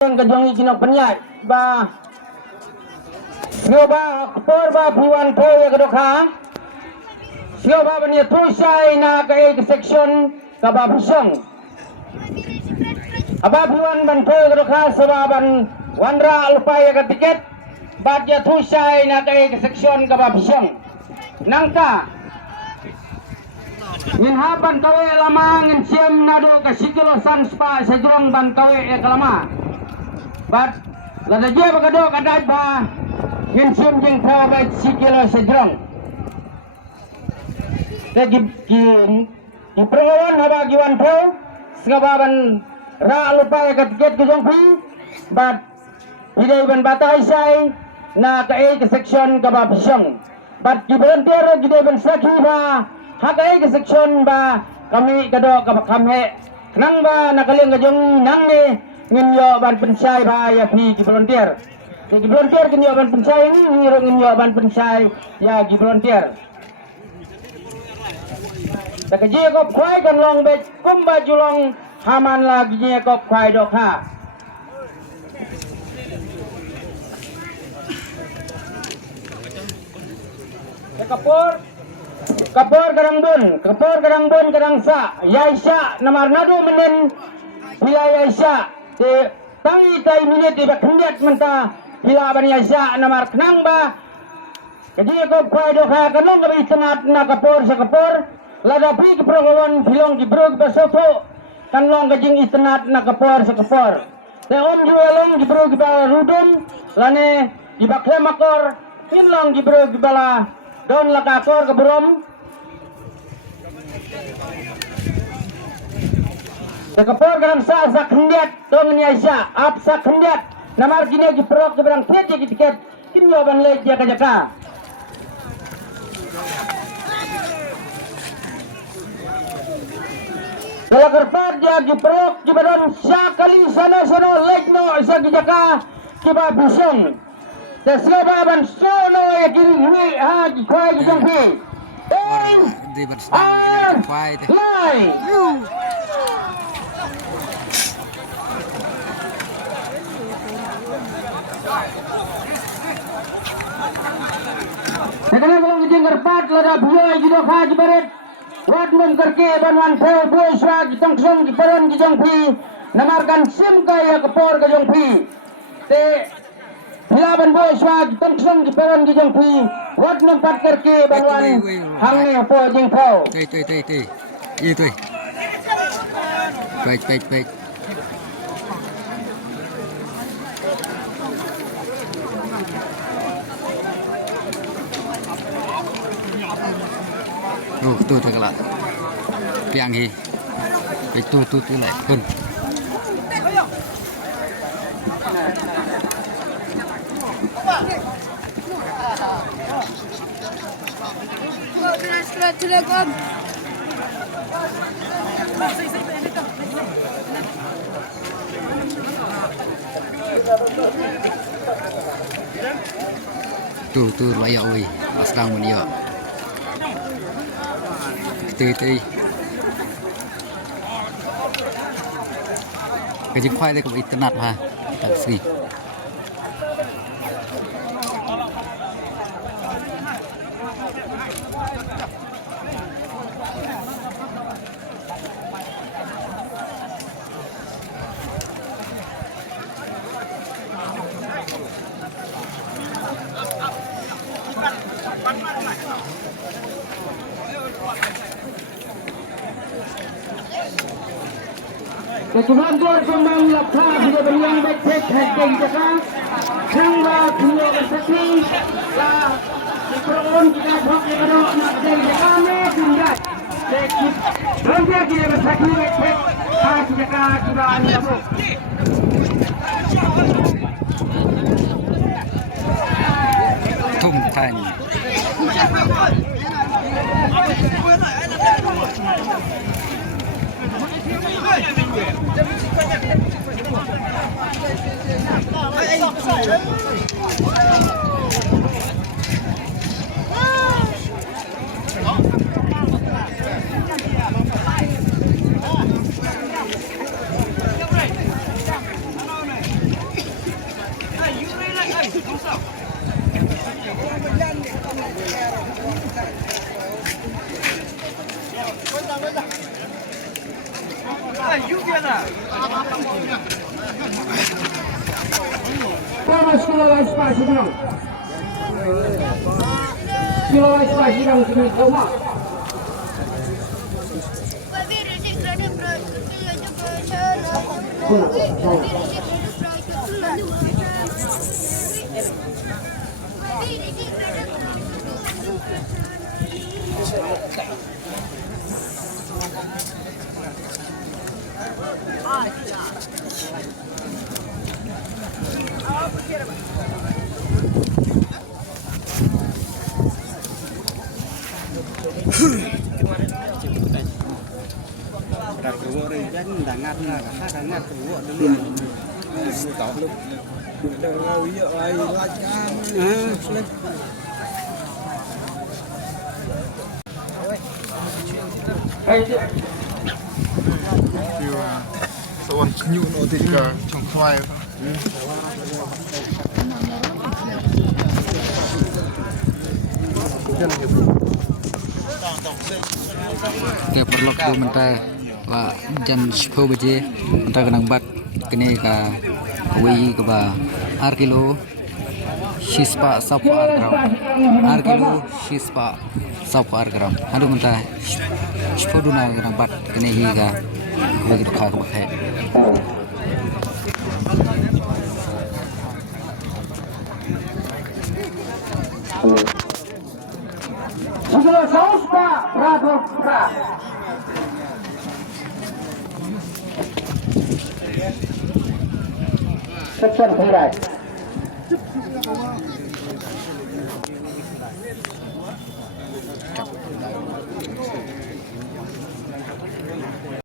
yang kejongi kinok penyat ba sioba por ba piwan ko ya kedokha sioba bania tusai na ke section ka ba busong aba piwan ban ko kedokha soba ban wandra alpa ya ke tiket ba dia tusai na ke section ka ba busong nangka min haban kawe lama ngin siam nado ka sikilo san spa sejrong ban kawe ya kalama bat lada je bagado kadaj ba ngin siam jeng kawe ba sikilo sejrong te gi prengawan haba giwan pro sgababan ra lupa ya katiket kujong pi bat hidai ban batai sai na ka section ka ba bisong bat gi volunteer gi ban sakhi ba hakai ke section ba kami kado kami nang ba nakaling kajong nang ni nginyo ban pensai ba ya pi ki volunteer kinyo ban pensai ni ngiro nginyo ban pensai ya ki volunteer tak je ko kwai kan long be kum ba julong haman lagi je ko kwai dok ha kapor kadang bun kadang sa yaisha namar nadu menen bila yaisha te tangi tai minit di bakhndiat menta bila ban yaisha namar knang ba jadi ko kwai do kha kanong ga itanat na kapor sa kapor lada pi ki progawan bilong ki brog ba soto kanlong ga jing itanat na kapor sa kapor te om jualong ki brog ba rudum lane di bakhe makor pinlong ki brog bala don lakakor ke berom sekepor kadang sa khendiat dong ni Aisyah ap sa khendiat namar gine gi prok ke berang peti ki tiket kin yo ban le jaka jaka kalau kerpat dia gi prok ki badan sa kali sana lek no sa gi jaka ki ba busong Siapa ban solo ya kini ha di kwai di jangpi. Di bersedang kwai tu. Sekarang kalau kita ngerpat lada buaya di doha di barat. Wat men kerke banwan ko buaya swag di tangsom di peron di jangpi. Namarkan sim kaya kepor ke jangpi. Te Hilaban boy swag tangsom di peron di jangpi wat nempat kerke banwan hangne po jing thau tui itu baik tu terkelak piang hi itu lại kun tu layak oi sedang melia tui cái chiếc khoai đây cũng internet ha tập gì Kecuali pembang laksa sudah beriang baik hacking jaka hingga dunia berseki lah diperon kita buat lebanon nak jadi jaka ni tinggal sedikit hampir kita berseki baik hacking jaka kita anda bu tung thanh Thomas kilawai spasi dong. Kilawai spasi dong sini Thomas. Soan nyu no tika trong khoai. Oke, perlu aku mentah wa jan 10 baje mentah kenang bat kene ka wi ke ba ar kilo shispa sap ar gram ar kilo shispa sap ar gram aduh mentah 10 duna kenang bat kene hi ka wi ke ka ka khe Sudah saus Pak, bravo Pak. Sekian berat.